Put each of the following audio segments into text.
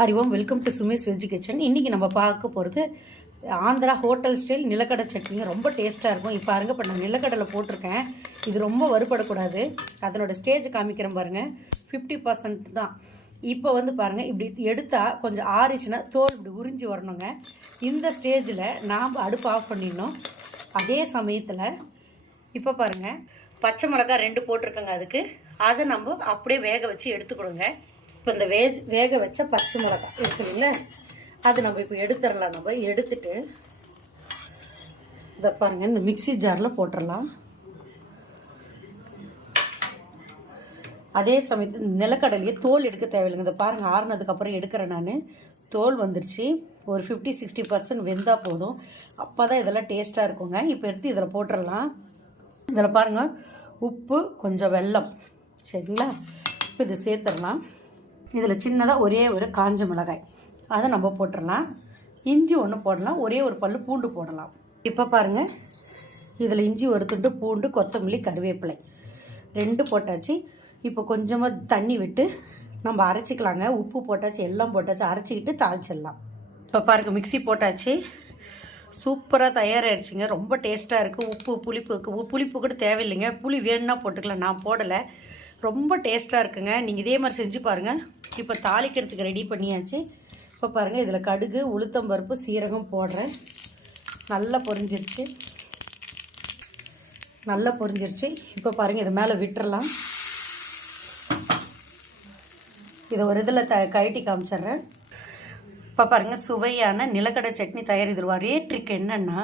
Hari Om, welcome to Sumesh veg kitchen. இன்றைக்கி நம்ம பார்க்க போகிறது ஆந்திரா ஹோட்டல் ஸ்டைல் நிலக்கடலை சட்னிங்க. ரொம்ப டேஸ்ட்டாக இருக்கும். இப்போ பாருங்கள், இப்போ நான் நிலக்கடலை போட்டிருக்கேன். இது ரொம்ப வறுபடக்கூடாது. அதனோட ஸ்டேஜ் காமிக்கிறேன் பாருங்கள். 50% தான். இப்போ வந்து பாருங்கள், இப்படி எடுத்தால் கொஞ்சம் ஆறிச்சுன்னா தோல் இப்படி உறிஞ்சி வரணுங்க. இந்த ஸ்டேஜில் நாம் அடுப்பு ஆஃப் பண்ணிடணும். அதே சமயத்தில் இப்போ பாருங்கள், பச்சை மிளகாய் 2 போட்டிருக்கேங்க. அதுக்கு அதை நம்ம அப்படியே வேக வச்சு எடுத்துக்கொடுங்க. இப்போ இந்த வேக வச்ச பச்சை மிளகாய் இருக்குதுங்களா, அது நம்ம இப்போ எடுத்துடலாம். நம்ம எடுத்துட்டு இதை பாருங்கள், இந்த மிக்சி ஜாரில் போட்டுடலாம். அதே சமயத்தில் நிலக்கடலையே தோல் எடுக்க தேவையில்லைங்க. இதை பாருங்கள், ஆறுனதுக்கப்புறம் எடுக்கிறேன் நான். தோல் வந்துருச்சு. ஒரு 50-60% வெந்தால் போதும். அப்போ தான் இதெல்லாம் டேஸ்ட்டாக இருக்குங்க. இப்போ எடுத்து இதில் போட்டுடலாம். இதில் பாருங்கள், உப்பு, கொஞ்சம் வெல்லம், சரிங்களா? இப்போ இது சேர்த்துடலாம். இதில் சின்னதாக ஒரே ஒரு காஞ்ச மிளகாய், அதை நம்ம போட்டுடலாம். இஞ்சி 1 போடலாம். ஒரே ஒரு பல்லு பூண்டு போடலாம். இப்போ பாருங்கள், இதில் இஞ்சி ஒரு துண்டு, பூண்டு, கொத்தமல்லி, கருவேப்பிலை 2 போட்டாச்சு. இப்போ கொஞ்சமாக தண்ணி விட்டு நம்ம அரைச்சிக்கலாங்க. உப்பு போட்டாச்சு, எல்லாம் போட்டாச்சு. அரைச்சிக்கிட்டு தாளிச்சிடலாம். இப்போ பாருங்கள், மிக்சி போட்டாச்சு. சூப்பராக தயாராகிடுச்சிங்க. ரொம்ப டேஸ்ட்டாக இருக்குது. புளிப்பு கூட தேவையில்லைங்க. புளி வேணும்னா போட்டுக்கலாம், நான் போடலை. ரொம்ப டேஸ்ட்டாக இருக்குங்க. நீங்கள் இதே மாதிரி செஞ்சு பாருங்கள். இப்போ தாளிக்கிறதுக்கு ரெடி பண்ணியாச்சு. இப்போ பாருங்கள், இதில் கடுகு, உளுத்தம்பருப்பு, சீரகம் போடுறேன். நல்லா பொரிஞ்சிருச்சு. இப்போ பாருங்கள், இது மேலே விட்டுறலாம். இதை ஒரு இதில் கழட்டி காமிச்சிட்றேன். இப்போ பாருங்கள், சுவையான நிலக்கடலை சட்னி தயாரிதில் ஒரே ட்ரிக் என்னென்னா,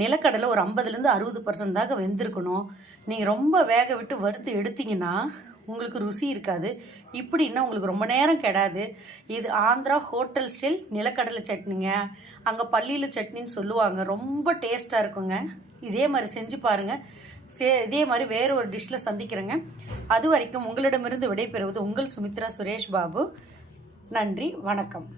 நிலக்கடலை ஒரு 50-60% தாங்க வெந்திருக்கணும். நீங்கள் ரொம்ப வேக விட்டு வறுத்து எடுத்திங்கன்னா உங்களுக்கு ருசி இருக்காது. இப்படின்னா உங்களுக்கு ரொம்ப நேரம் கெடாது. இது ஆந்திரா ஹோட்டல் ஸ்டைல் நிலக்கடலை சட்னிங்க. அங்கே பள்ளியில் சட்னின்னு சொல்லுவாங்க. ரொம்ப டேஸ்ட்டாக இருக்குங்க. இதே மாதிரி செஞ்சு பாருங்கள். இதே மாதிரி வேறு ஒரு டிஷ்ஷில் சந்திக்கிறேங்க. அது வரைக்கும் உங்களிடமிருந்து விடைபெறுவது உங்கள் சுமித்ரா சுரேஷ் பாபு. நன்றி, வணக்கம்.